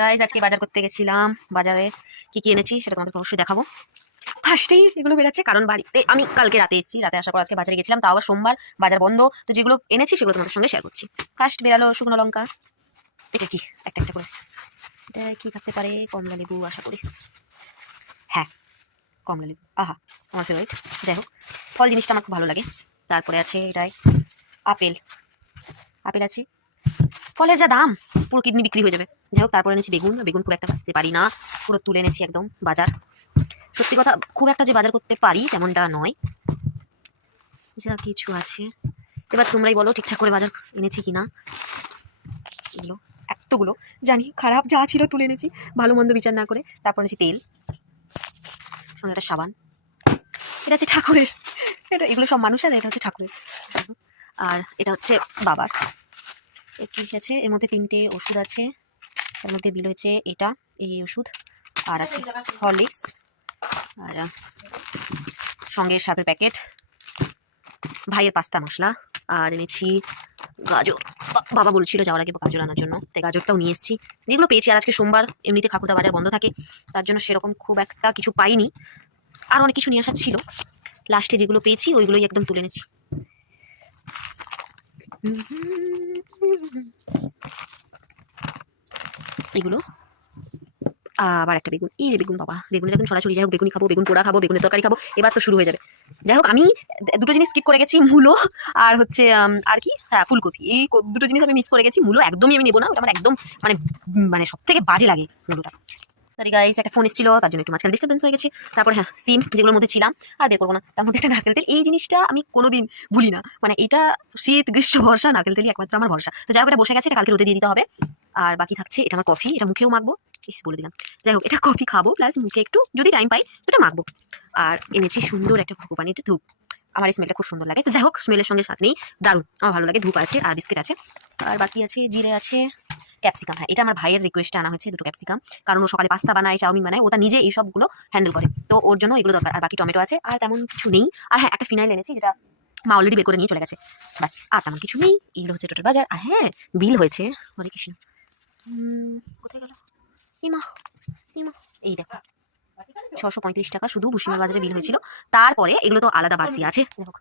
Guys আজকে বাজার করতে গেছিলাম। বাজারে কি কি এনেছি সেটা তোমাদের অবশ্যই দেখাবো। ফার্স্টেই এগুলো বেরাচ্ছে কারণ বাড়িতে আমি কালকে রাতে এসেছি, রাতে আসার পর আজকে বাজারে গেছিলাম, তাও আবার সোমবার, বাজার বন্ধ। তো যেগুলো এনেছি সেগুলো তোমাদের সঙ্গে শেয়ার করছি। ফার্স্ট বেরালো শুকনো লঙ্কা। এটা কি একটা একটা করে, এটা কি থাকতে পারে? কমলা লেবু আশা করি, হ্যাঁ কমলা লেবু, আহা আমার ফেভারিট। যাই হোক, ফল জিনিসটা আমার খুব ভালো লাগে। তারপরে আছে এটাই আপেল, আপেল আছে। ফলের যা দাম পুরো কিডনি বিক্রি হয়ে যাবে। যাই হোক, তারপরে এনেছি বেগুন, বেগুন খুব একটা বাঁচতে পারি না, পুরো তুলে এনেছি একদম বাজার। সত্যি কথা, খুব একটা যে বাজার করতে পারি তেমনটা নয়। যা কিছু আছে, এবার তোমরাই বলো ঠিকঠাক করে বাজার এনেছি কিনা। এগুলো এতগুলো জানি খারাপ, যা ছিল তুলে এনেছি, ভালো মন্দ বিচার না করে। তারপর এনেছি তেল, সঙ্গে একটা সাবান। এটা হচ্ছে ঠাকুরের, এটা এগুলো সব মানুষের, এটা হচ্ছে ঠাকুরের। আর এটা হচ্ছে বাবার। কি আছে এর মধ্যে? 3টে ওষুধ আছে, এর মধ্যে বিল হয়েছে এটা, এই ওষুধ। আর আছে হরলিক্স, আর সঙ্গে সাপের প্যাকেট, ভাইয়ের পাস্তা মশলা। আর এনেছি গাজর, বাবা বলছিল যাওয়ার আগে গাজর আনার জন্য, তাই গাজরটাও নিয়ে এসেছি। যেগুলো পেয়েছি, আর আজকে সোমবার, এমনিতে খাকুরদা বাজার বন্ধ থাকে, তার জন্য সেরকম খুব একটা কিছু পাইনি। আর অনেক কিছু নিয়ে আসার ছিল, লাস্টে যেগুলো পেয়েছি ওইগুলোই একদম তুলে এনেছি। এগুলো আবার একটা বেগুন, এই যে বেগুন, বাবা বেগুনের একদম ছড়াছড়ি। যাই হোক, বেগুনি খাবো, বেগুন পোড়া খাবো, বেগুনের তরকারি খাবো, এবার তো শুরু হয়ে যাবে। যাই হোক, আমি দুটো জিনিস স্কিপ করে গেছি, মূলো আর হচ্ছে আর কি, হ্যাঁ ফুলকপি। এই দুটো জিনিস আমি মিস করে গেছি। মূলো একদমই আমি নেবো না, ওটা আমার একদম মানে মানে সব থেকে বাজে লাগে মূলোটা। সরি গাইস, একটা ফোন এসেছিল তার জন্য একটু মাঝখানে ডিস্টার্বেন্স হয়ে গেছি। তারপর হ্যাঁ, সিম যেগুলোর মধ্যে ছিলাম আর বের করবো না, তার মধ্যে একটা নারকেল তেল। এই জিনিসটা আমি কোনোদিন ভুলি না, মানে এটা শীত গ্রীষ্ম বর্ষা নারকেল তেলই একমাত্র আমার ভরসা। তো যাই হোক, এটা বসে গেছে, এটা কালকে রোদে দিয়ে দিতে হবে। আর বাকি থাকছে এটা আমার কফি, এটা মুখেও মাখবো, ইস বলে দিলাম। যাই হোক, এটা কফি খাবো প্লাস মুখে একটু যদি টাইম পাই এটা মাখবো। আর এনেছি সুন্দর একটা ভগবানের ধূপ, আমার এই স্মেলটা খুব সুন্দর লাগে। তো যাই হোক, স্মেলের সঙ্গে স্বাদ নেই, দারুণ, আমার ভালো লাগে। ধূপ আছে আর বিস্কিট আছে, আর বাকি আছে জিরে আছে, ক্যাপসিকাম। হ্যাঁ, এটা আমার ভাইয়ের রিকোয়েস্টে আনা হয়েছে, দুটো ক্যাপসিকাম, কারণ ও সকালে পাস্তা বানায়, চাউমিন বানায়, ওটা নিজে এই সবগুলো হ্যান্ডেল করে, তো ওর জন্য এগুলো দরকার। আর বাকি টমেটো আছে, আর তেমন কিছু নেই। আর হ্যাঁ, একটা ফিনাইল এনেছি, যেটা মা অলরেডি বের করে নিয়ে চলে গেছে, বাস আর তেমন কিছু নেই। এগুলো হচ্ছে টোটাল বাজার। আর হ্যাঁ, বিল হয়েছে, হরে কৃষ্ণ, কোথায় গেল ইমা, ইমা, এই দেখো 635 টাকা শুধু ভুসিমার বাজারে বিল হয়েছিল। তারপরে এগুলো তো আলাদা বাড়তি আছে। দেখো